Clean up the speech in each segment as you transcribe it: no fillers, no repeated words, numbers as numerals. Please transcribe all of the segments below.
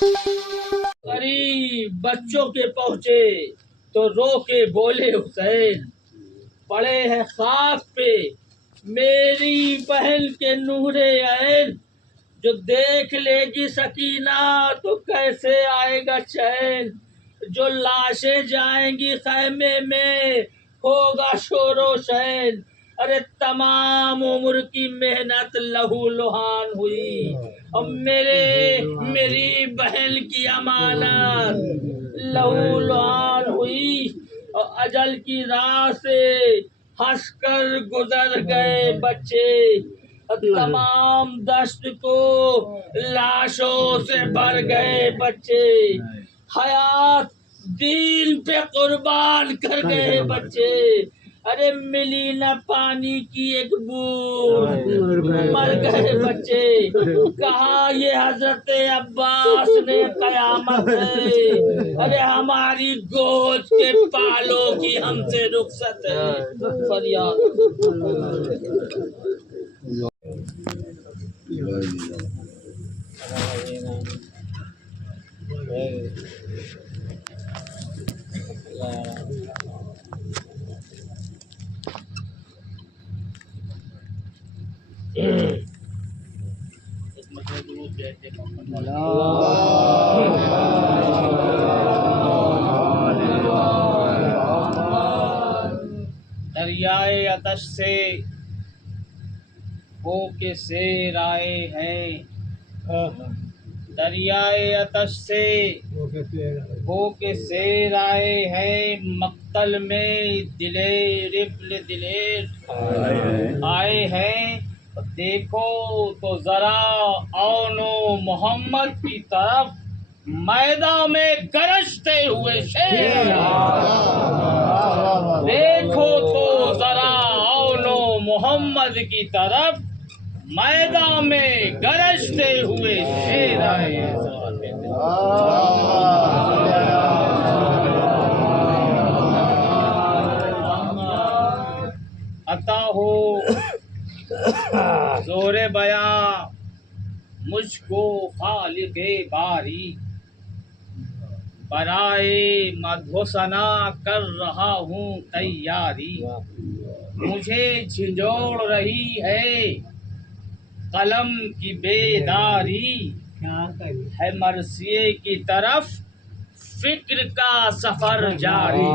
قریب بچوں کے پہنچے تو رو کے بولے حسین، پڑے ہیں خاک پہ میری بہن کے نورے عین، جو دیکھ لے گی سکینہ تو کیسے آئے گا چین، جو لاشیں جائیں گی خیمے میں ہوگا شور و شین، ارے تمام عمر کی محنت لہو لہان ہوئی، اور میری بہن کی امانت لہو لہان ہوئی، اور اجل کی راہ سے ہنس کر گزر گئے بچے، تمام دشت کو لاشوں سے بھر گئے بچے، حیات دین پہ قربان کر گئے بچے، ارے ملی نہ پانی کی ایک بوند مر گئے بچے، کہا یہ حضرت عباس نے قیامت ہے، ارے ہماری گود کے پالوں کی ہم سے رخصت ہے، فریاد دریائے آتش سے ہو کے سیر آئے ہیں، دریائے آتش سے ہو کے سیر آئے ہیں، مقتل میں دلیر دلیر آئے ہیں، دیکھو تو ذرا اونو محمد کی طرف میدان میں گرجتے ہوئے شیر، دیکھو تو ذرا اونو محمد کی طرف میدان میں گرجتے ہوئے شیر آئے ہیں۔ عطا ہو زور بیاں مجھ کو خالق باری، برائے مدح ثنا کر رہا ہوں تیاری، مجھے جھنجھوڑ رہی ہے قلم کی بیداری، ہے مرثیے کی طرف فکر کا سفر جاری،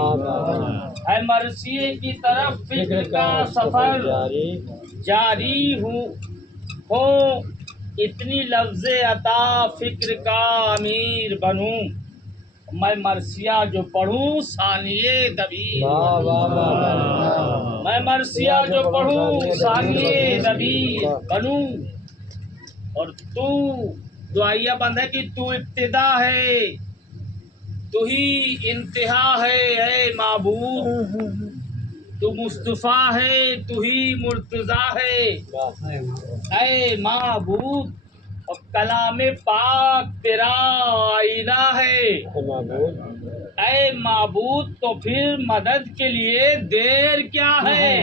ہے مرثیے کی طرف فکر کا سفر جاری، ہو اتنی لفظ عطا فکر کا امیر بنوں، میں مرثیہ جو پڑھوں ثانیے دبیر، میں مرثیہ جو پڑھوں ثانیے دبیر بنوں، اور تو دعائیہ بند ہے کہ تو ابتدا ہے تو ہی انتہا ہے، اے معبود تو مصطفیٰ ہے تو ہی مرتضیٰ ہے، اے معبود اور کلام پاک تیرا آئینہ ہے، اے معبود تو پھر مدد کے لیے دیر کیا ہے،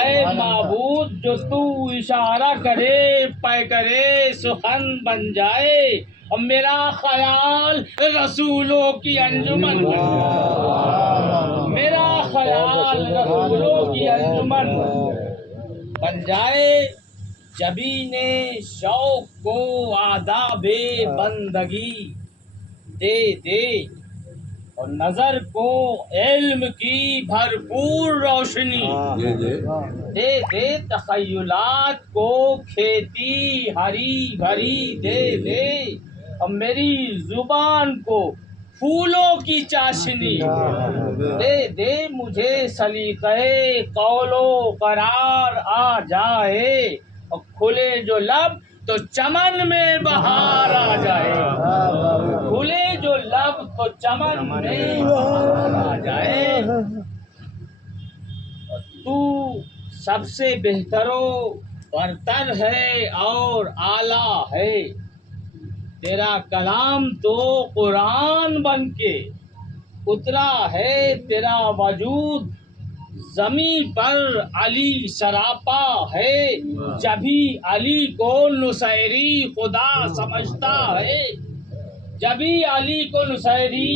اے معبود جو تو اشارہ کرے پے کرے سخن بن جائے، اور میرا خیال رسولوں کی انجمن میرا خیال رسولوں کی انجمن بن جائے، جبین شوق کو آداب بندگی دے دے، اور نظر کو علم کی بھرپور روشنی دے دے، تخیلات کو کھیتی ہری بھری دے دے، اور میری زبان کو پھولوں کی چاشنی دے دے، مجھے سلیقۂ قول و قرار آ جائے، اور کھلے جو لب تو چمن میں بہار آ جائے، کھلے جو لب تو چمن میں بہار آ جائے، اور تو سب سے بہتر و برتر ہے اور اعلیٰ ہے، تیرا کلام تو قرآن بن کے اترا ہے، تیرا وجود زمین پر علی سراپا ہے، جبھی علی کو نصیری خدا سمجھتا ہے، جبھی علی کو نصیری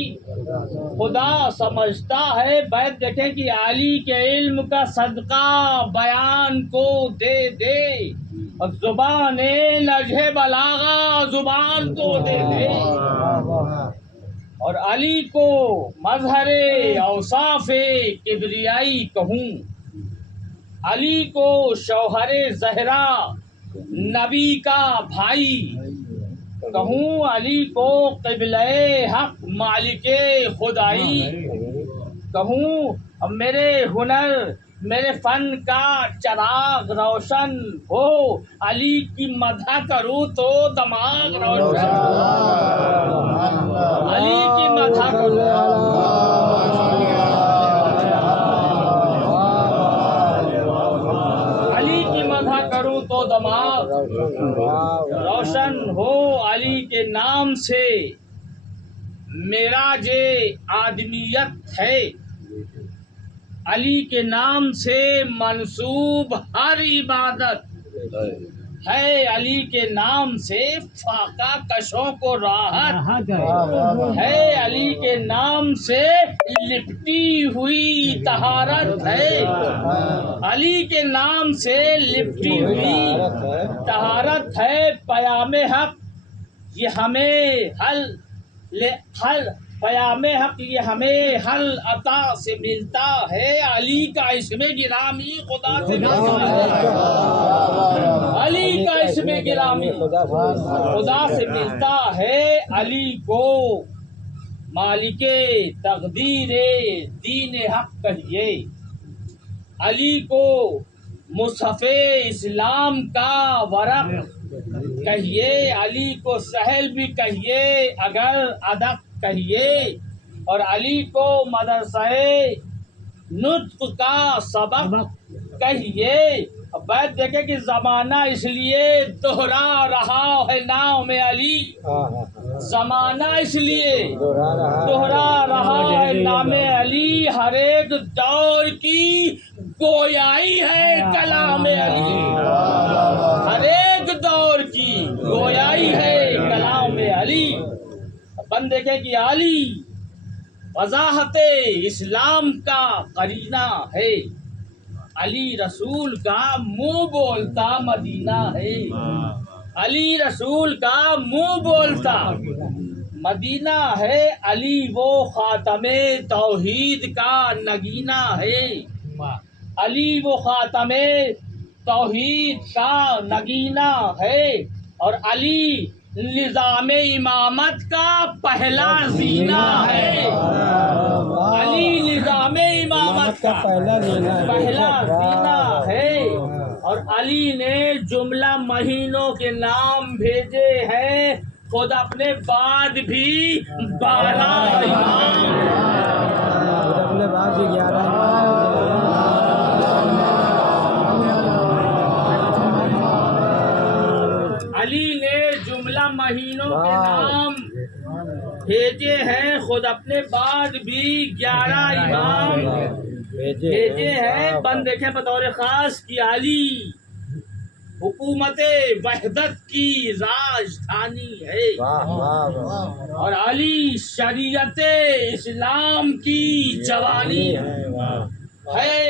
خدا سمجھتا ہے۔ بیت دیکھیں کہ علی کے علم کا صدقہ بیان کو دے دے، اور زبان نجہ بلاغا زبان کو دے دے، اور علی کو مظہر اوصاف کبریائی کہوں، علی کو شوہر زہرا نبی کا بھائی کہوں، علی کو قبلہ حق مالک خدائی کہوں، اب میرے ہنر میرے فن کا چراغ روشن ہو، علی کی مدح کروں تو دماغ روشن علی کی مدح کروں علی کی مدح کروں تو دماغ روشن ہو، علی کے نام سے معراج آدمیت ہے، علی کے نام سے منسوب ہر عبادت ہے، علی کے نام سے فاقہ کشوں کو راحت ہے، علی کے نام سے لپٹی ہوئی طہارت ہے، علی کے نام سے لپٹی ہوئی طہارت ہے، پیام حق یہ ہمیں پیام حق یہ ہمیں حل عطا سے ملتا ہے، علی کا اسم گرامی خدا سے ملتا ہے، علی کا اسم گرامی خدا سے ملتا ہے، علی کو مالک تقدیر دین حق کہیے، علی کو مصحف اسلام کا ورق کہیے، علی کو سہل بھی کہیے اگر ادب کہیے، اور علی کو مدرسہ نطق کا سبق کہیے۔ بیت دیکھیں کہ زمانہ اس لیے دوہرا رہا ہے نام علی، زمانہ اس لیے دوہرا رہا ہے نام علی، ہر ایک دور کی گویائی ہے کلام علی، ہر ایک دور کی گویائی ہے کلام علی۔ بند دیکھیں کہ علی وضاحت اسلام کا قرینہ ہے، علی رسول کا منہ بولتا مدینہ ہے، علی رسول کا منہ بولتا مدینہ ہے، علی وہ خاتم توحید کا نگینہ ہے، علی وہ خاتم توحید کا نگینہ ہے، اور علی نظام امامت کا پہلا زینہ ہے، علی نظام امامت کا پہلا زینہ ہے، اور علی نے جملہ مہینوں کے نام بھیجے ہیں، خود اپنے بعد بھی 12 امام، اپنے بعد بھی 11 علی نے جملہ مہینوں کے نام بھیجے ہیں، خود اپنے بعد بھی 11 امام بھیجے ہیں۔ بند دیکھیں بطور خاص کی علی حکومت وحدت کی راجدھانی ہے، اور علی شریعت اسلام کی جوانی ہے،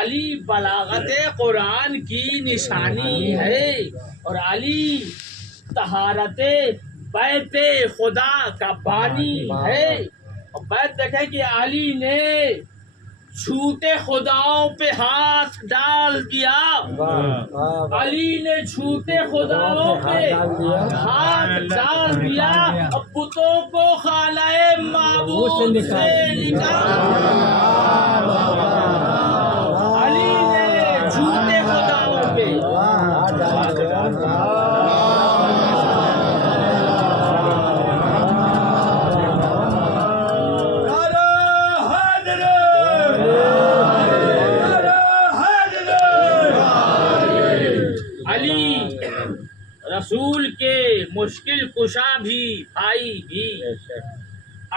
علی بلاغت قرآن کی نشانی ہے، اور علی طہارت بیت خدا کا بانی ہے۔ اور بیت دیکھیں کہ علی نے چھوٹے خداؤں پہ ہاتھ ڈال دیا، علی نے چھوٹے خداؤں پہ ہاتھ ڈال دیا، بتوں کو خانہ معبود سے نکال، علی نے چھوٹے خداؤں پہ رسول کے مشکل کشا بھی بھائی بھی،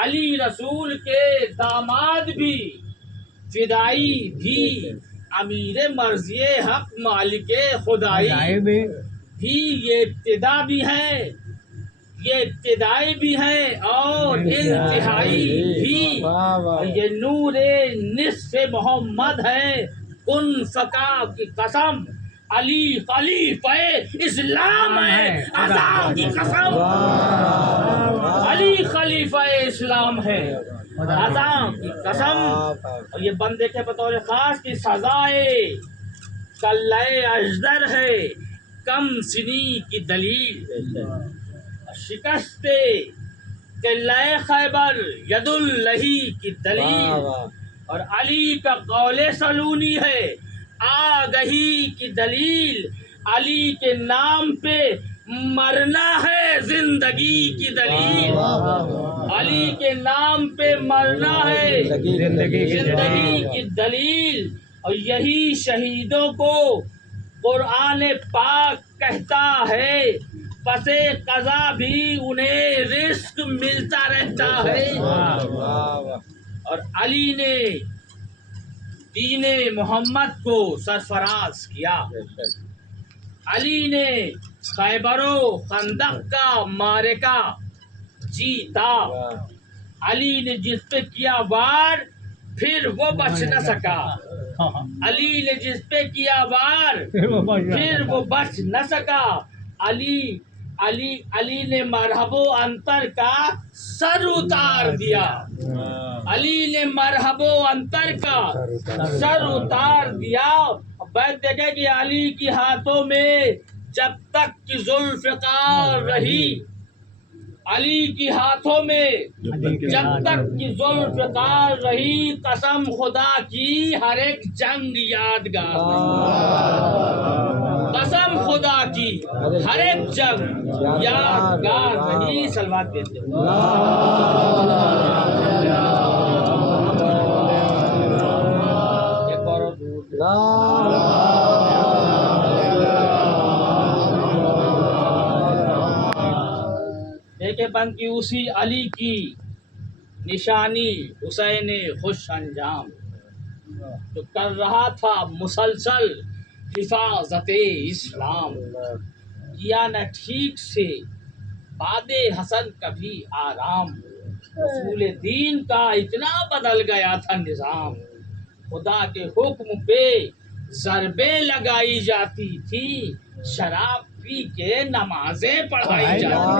علی رسول کے داماد بھی فدائی بھی امیر مرضی حق مالک خدائی بھی یہ ابتدا بھی ہے، یہ ابتدائی بھی ہے اور انتہائی بھی، یہ نور نصف محمد ہے کن فکا کی قسم، علی خلیفہ اسلام ہے ازاں کی قسم، علی خلیفہ اسلام ہے ازاں کی قسم۔ اور یہ بندے کے بطور خاص کی سزائے کلۂ اجدر ہے کم سنی کی دلیل، شکست قلعہ خیبر ید اللہی کی دلیل، اور علی کا قول سلونی ہے آگہی کی دلیل، علی کے نام پہ مرنا ہے زندگی کی دلیل، علی کے نام پہ مرنا ہے زندگی کی دلیل، اور یہی شہیدوں کو قرآن پاک کہتا ہے پس قضا بھی انہیں رزق ملتا رہتا ہے۔ اور علی نے دین محمد کو سرفراز کیا، علی نے خیبر و خندق کا معرکہ جیتا، علی نے جس پہ کیا وار پھر وہ بچ نہ سکا، علی نے جس پہ کیا وار پھر وہ بچ نہ سکا، علی نے مرحب و انتر کا سر اتار دیا، علی نے مرحب و انتر کا سر اتار دیا۔ بیت دیکھے کہ علی کی ہاتھوں میں جب تک کہ ذوالفقار رہی، علی کی ہاتھوں میں جب تک کہ ذوالفقار رہی، قسم خدا کی ہر ایک جنگ یادگار رہی، قسم خدا کی ہر ایک جنگ یادگار رہی۔ سلوات دیتے ہیں۔ ایک اور دیکھے بن کی اسی علی کی نشانی حسین خوش انجام، جو کر رہا تھا مسلسل حفاظت اسلام، کیا نہ ٹھیک سے بعد حسن کبھی آرام، اصول دین کا اتنا بدل گیا تھا نظام، خدا کے حکم پہ ضربیں لگائی جاتی تھی، شراب پی کے نمازیں پڑھائی جاتی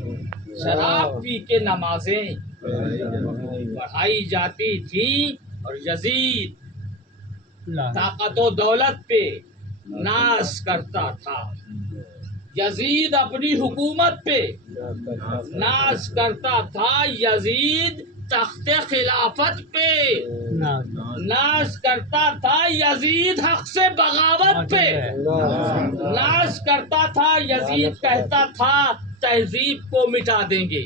تھی، شراب پی کے نمازیں پڑھائی جاتی تھی، اور یزید طاقت و دولت پہ ناز کرتا تھا، یزید اپنی حکومت پہ ناز کرتا تھا، یزید تخت خلافت پہ ناز کرتا تھا، یزید حق سے بغاوت پہ ناز کرتا تھا، یزید کہتا تھا تہذیب کو مٹا دیں گے،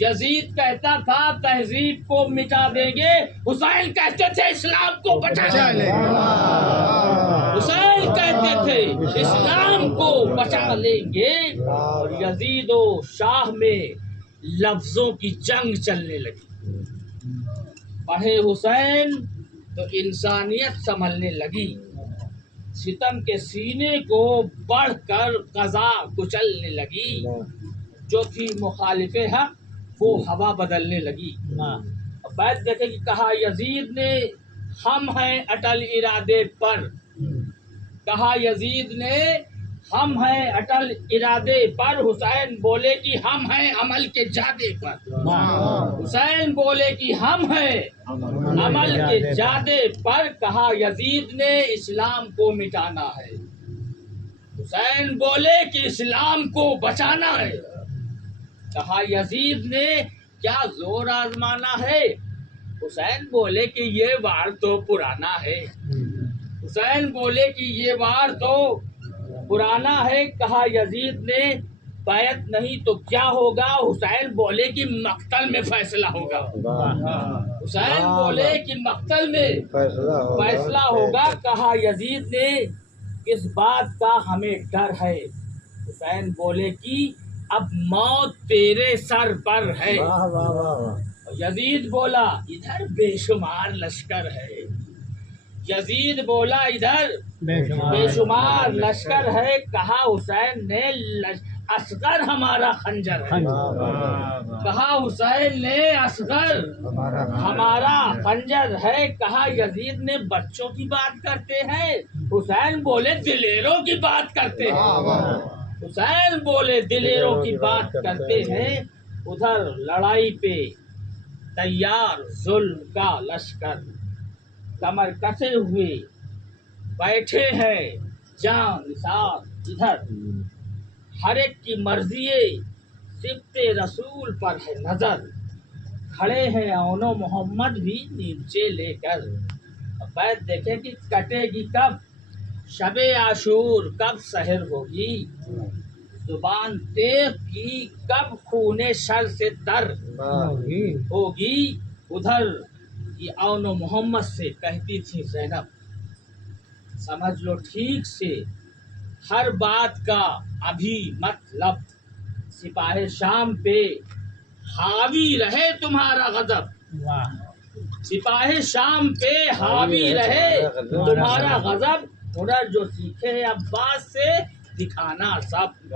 یزید کہتا تھا تہذیب کو مٹا دیں گے، حسین کہتے تھے اسلام کو بچا لیں گے، حسین کہتے تھے اسلام کو بچا لیں گے، اور یزید و شاہ میں لفظوں کی جنگ چلنے لگی، پڑھے حسین تو انسانیت سنبھلنے لگی، ستم کے سینے کو بڑھ کر قضا کچلنے لگی، جو تھی مخالف حق وہ ہوا بدلنے لگی۔ بیت دیکھے کہ کہا یزید نے ہم ہیں اٹل ارادے پر، کہا یزید نے ہم ہیں اٹل ارادے پر، حسین بولے کہ ہم ہیں عمل کے جادے پر، حسین بولے کہ ہم ہیں عمل کے جادے پر، کہا یزید نے اسلام کو مٹانا ہے، حسین بولے کہ اسلام کو بچانا ہے، کہا یزید نے کیا زور آزمانا ہے، حسین بولے کہ یہ وار تو پرانا ہے، حسین بولے کہ یہ وار تو پرانا ہے، کہا یزید نے بیعت نہیں تو کیا ہوگا، حسین بولے کہ مقتل میں فیصلہ ہوگا، حسین بولے کہ مقتل میں فیصلہ ہوگا، کہا یزید نے کس بات کا ہمیں ڈر ہے، حسین بولے کہ اب موت تیرے سر پر ہے، یزید بولا ادھر بے شمار لشکر ہے، یزید بولا ادھر بے شمار لشکر ہے، کہا حسین نے اصغر ہمارا خنجر ہے، کہا حسین نے اصغر ہمارا خنجر ہے، کہا یزید نے بچوں کی بات کرتے ہیں، حسین بولے دلیروں کی بات کرتے ہیں، حسین بولے دلیروں کی بات کرتے ہیں۔ ادھر لڑائی پہ تیار ظلم کا لشکر، کمر کسے ہوئے بیٹھے ہیں جان نثار، ادھر ہر ایک کی مرضی سبط رسول پر ہے نظر، کھڑے ہیں اون و محمد بھی نیچے لے کر، بیت دیکھے کہ کٹے گی کب شب عاشور، کب سحر ہوگی زبان تیغ کی، کب خون شر سے تر ہوگی۔ ادھر یہ اون و محمد سے کہتی تھی زینب، سمجھ لو ٹھیک سے ہر بات کا ابھی مطلب، سپاہ شام پہ حاوی رہے تمہارا غضب، سپاہ شام پہ حاوی رہے تمہارا غضب، ہنر جو سیکھے ہیں عباس سے دکھانا سب،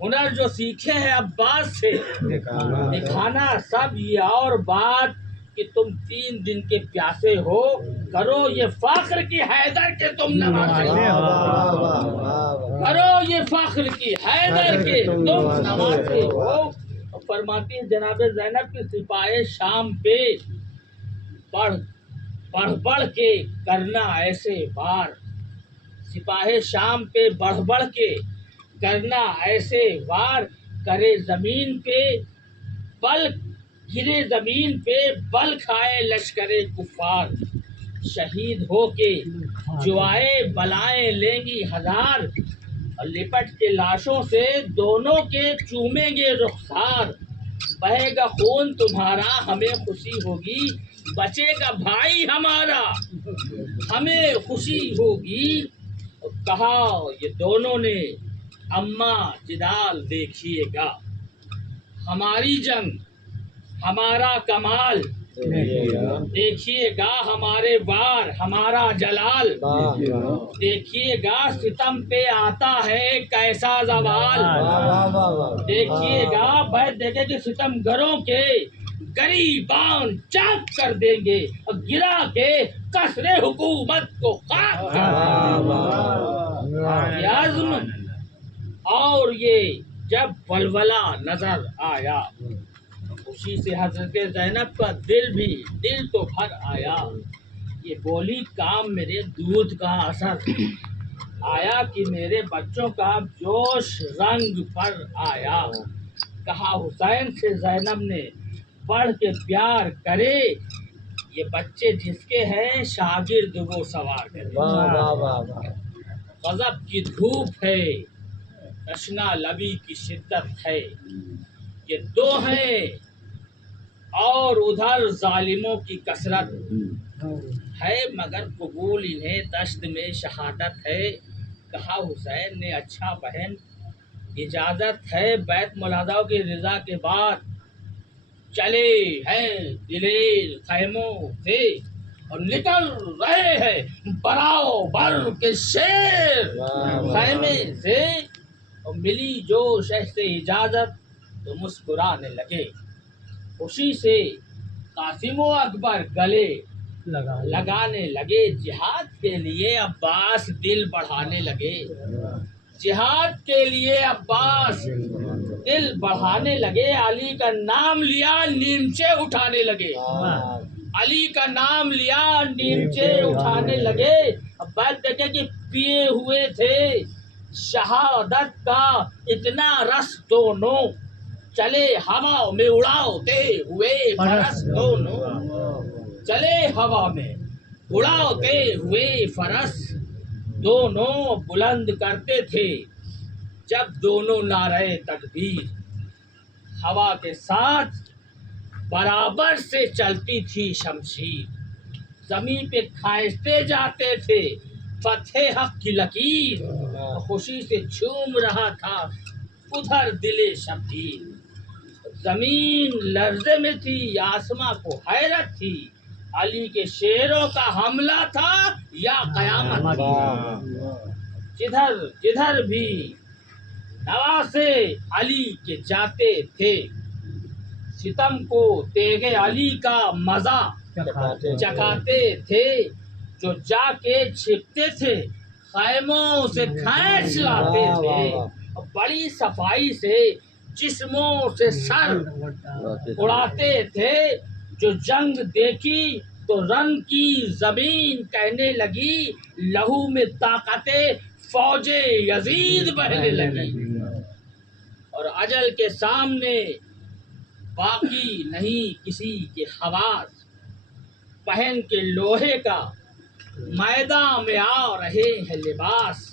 ہنر جو سیکھے ہیں عباس سے دکھانا سب، یہ اور بات کہ تم 3 دن کے پیاسے ہو، کرو یہ فخر کی حیدر کے تم نوازے ہو، کرو یہ فخر کی حیدر کے تم نوازے ہو۔ فرماتی ہیں جناب زینب کی سپاہ شام پہ بڑھ کے کرنا ایسے وار، سپاہ شام پہ بڑھ کے کرنا ایسے وار، کرے زمین پہ بل گرے زمین پہ بل کھائے لشکر کفار، شہید ہو کے جو آئے بلائیں لیں گی ہزار، اور لپٹ کے لاشوں سے دونوں کے چومیں گے رخسار، بہے گا خون تمہارا ہمیں خوشی ہوگی، بچے گا بھائی ہمارا ہمیں خوشی ہوگی۔ اور کہا یہ دونوں نے اماں جدال دیکھیے گا، ہماری جنگ ہمارا کمال دیکھیے گا، ہمارے وار ہمارا جلال دیکھیے گا، ستم پہ آتا ہے کیسا زوال دیکھیے گا، بیت دیکھے کہ ستم گروں کے گریبان چاک کر دیں گے، اور گرا کے قصر حکومت کو خاک کر دیں گے، یہ عزم اور یہ جب ولولہ نظر آیا، خوشی سے حضرت زینب کا دل تو بھر آیا، یہ بولی کام میرے دودھ کا اثر آیا، کہ میرے بچوں کا جوش رنگ پر آیا، کہا حسین سے زینب نے بڑھ کے پیار کرے، یہ بچے جس کے ہیں شاگرد وہ سوار کرے، غضب کی دھوپ ہے تشنا لبی کی شدت ہے، یہ 2 ہیں اور ادھر ظالموں کی کثرت ہے، مگر قبول انہیں دشت میں شہادت ہے، کہا حسین نے اچھا بہن اجازت ہے، بیت ملاحظہ کی رضا کے بعد چلے ہیں دلیر خیموں سے، اور نکل رہے ہیں برابر کے شیر خیمے سے، اور ملی جو شہ سے اجازت تو مسکرانے لگے، خوشی سے قاسم و اکبر گلے لگانے لگے، جہاد کے لیے عباس دل بڑھانے لگے، جہاد کے لیے عباس دل بڑھانے لگے، علی کا نام لیا نیمچے اٹھانے لگے، علی کا نام لیا نیمچے اٹھانے لگے، اب بات دیکھیں کہ پیے ہوئے تھے شہادت کا اتنا رس دونوں، چلے ہوا میں اڑاتے ہوئے فرس دونوں، چلے ہوا میں اڑاتے ہوئے فرس دونوں، بلند کرتے تھے جب دونوں نعرہ تکبیر، ہوا کے ساتھ برابر سے چلتی تھی شمشیر، زمین پہ کھانستے جاتے تھے فتح حق کی لکیر، خوشی سے جھوم رہا تھا ادھر دل شبیر، زمین لرزے میں تھی، آسماں کو حیرت تھی، علی کے شیروں کا حملہ تھا یا قیامت تھی۔ جدھر جدھر بھی نواسے علی کے جاتے تھے، ستم کو تیغ علی کا مزہ چکھاتے تھے، جو جا کے چھپتے تھے خیموں سے کھینچ لاتے تھے، بڑی صفائی سے جسموں سے سر اڑاتے تھے، جو جنگ دیکھی تو رن کی زمین کہنے لگی، لہو میں طاقت فوج یزید بہنے لگی، اور اجل کے سامنے باقی نہیں کسی کے حواس، پہن کے لوہے کا میدان میں آ رہے ہیں لباس،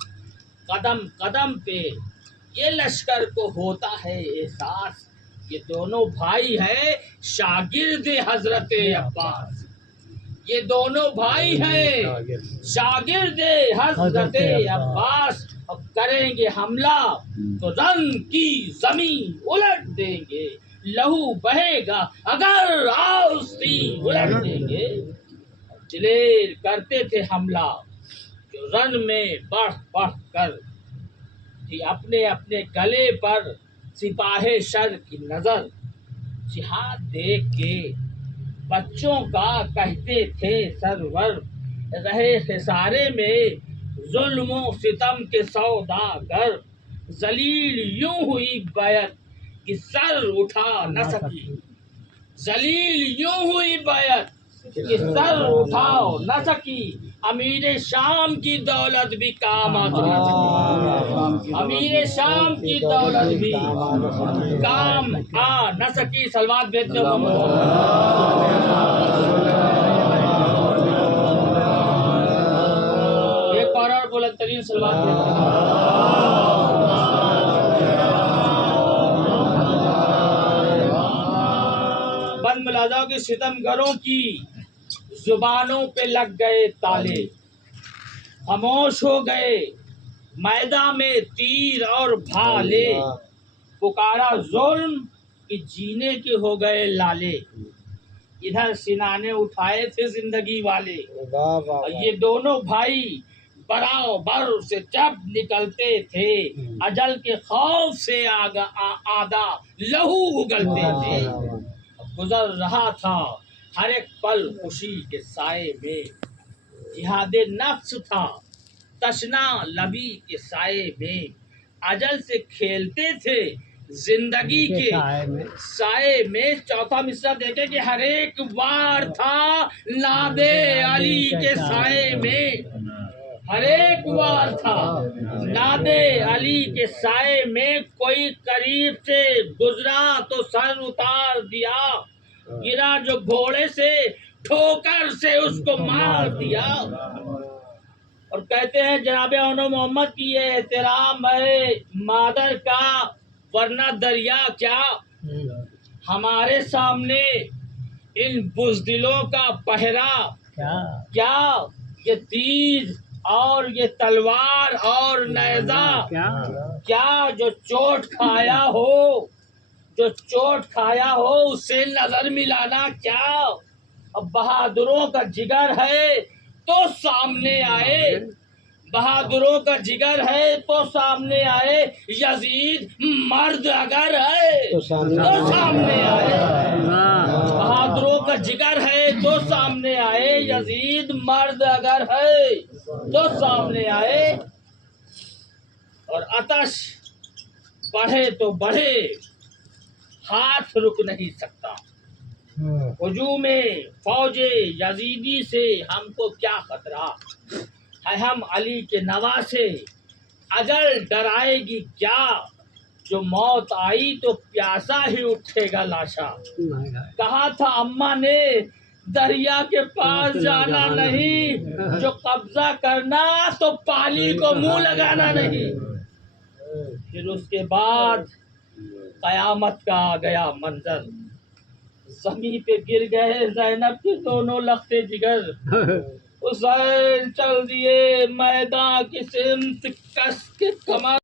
قدم قدم پہ یہ لشکر کو ہوتا ہے احساس، یہ دونوں بھائی ہیں شاگرد حضرت عباس، یہ دونوں بھائی ہیں شاگرد حضرت عباس، اب کریں گے حملہ تو رن کی زمین الٹ دیں گے، لہو بہے گا اگر آستین الٹ دیں گے، دلیر کرتے تھے حملہ جو رن میں بڑھ بڑھ کر، تھی اپنے اپنے گلے پر سپاہ شر کی نظر، جہاد دیکھ کے بچوں کا کہتے تھے سرور، رہے خسارے میں ظلم و ستم کے سوداگر، ذلیل یوں ہوئی بیعت کہ سر اٹھا نہ سکی، ذلیل یوں ہوئی بیعت کہ سر اٹھا نہ سکی، امیر شام کی دولت بھی کام آ نہ سکی، امیر شام کی دولت بھی کام آ نہ سکی، سلوات بھیجتے ہو ایک اور بلند ترین سلوات بھیجتے بند ملازوں کے ستم گروں کی زبانوں پہ لگ گئے تالے، خاموش ہو گئے میدان میں تیر اور بھالے، پکارا ظلم کہ جینے کے ہو گئے لالے، ادھر سنانے اٹھائے تھے زندگی والے، اور یہ دونوں بھائی برابر سے جب نکلتے تھے، اجل کے خوف سے آدھا لہو اگلتے تھے، گزر رہا تھا ہر ایک پل خوشی کے سائے میں، جہاد نفس تھا تشنا لبی کے سائے میں، اجل سے کھیلتے تھے زندگی کے سائے میں، چوتھا مصرع دیکھے کہ ہر ایک وار تھا ناد علی کے سائے میں، ہر ایک وار تھا ناد علی کے سائے میں، کوئی قریب سے گزرا تو سر اتار دیا، گرا جو گھوڑے سے ٹھوکر سے اس کو مار دیا، اور کہتے ہیں جناب انو محمد کی یہ احترام ہے مادر کا، ورنہ دریا کیا ہمارے سامنے ان بزدلوں کا پہرا، کیا یہ تیر اور یہ تلوار اور نیزہ، کیا جو چوٹ کھایا ہو، جو چوٹ کھایا ہو اس سے نظر ملانا کیا، اب بہادروں کا جگر ہے تو سامنے آئے، بہادروں کا جگر ہے تو سامنے آئے، یزید مرد اگر ہے تو سامنے آئے، بہادروں کا جگر ہے تو سامنے آئے، یزید مرد اگر ہے تو سامنے آئے، اور آتش بڑھے تو بڑھے ہاتھ رک نہیں سکتا، ہجوم فوج یزیدی سے ہم کو کیا خطرہ ہے، ہم علی کے نواسے، اجل ڈرائے گی کیا، جو موت آئی تو پیاسا ہی اٹھے گا لاشا، کہا تھا اماں نے دریا کے پاس جانا نہیں، جو قبضہ کرنا تو پالی کو منہ لگانا نہیں، پھر اس کے بعد قیامت کا آ گیا منظر، زمین پہ گر گئے زینب کے دونوں لختے جگر، حسین چل دیے میدان کی سمت کس کے کمر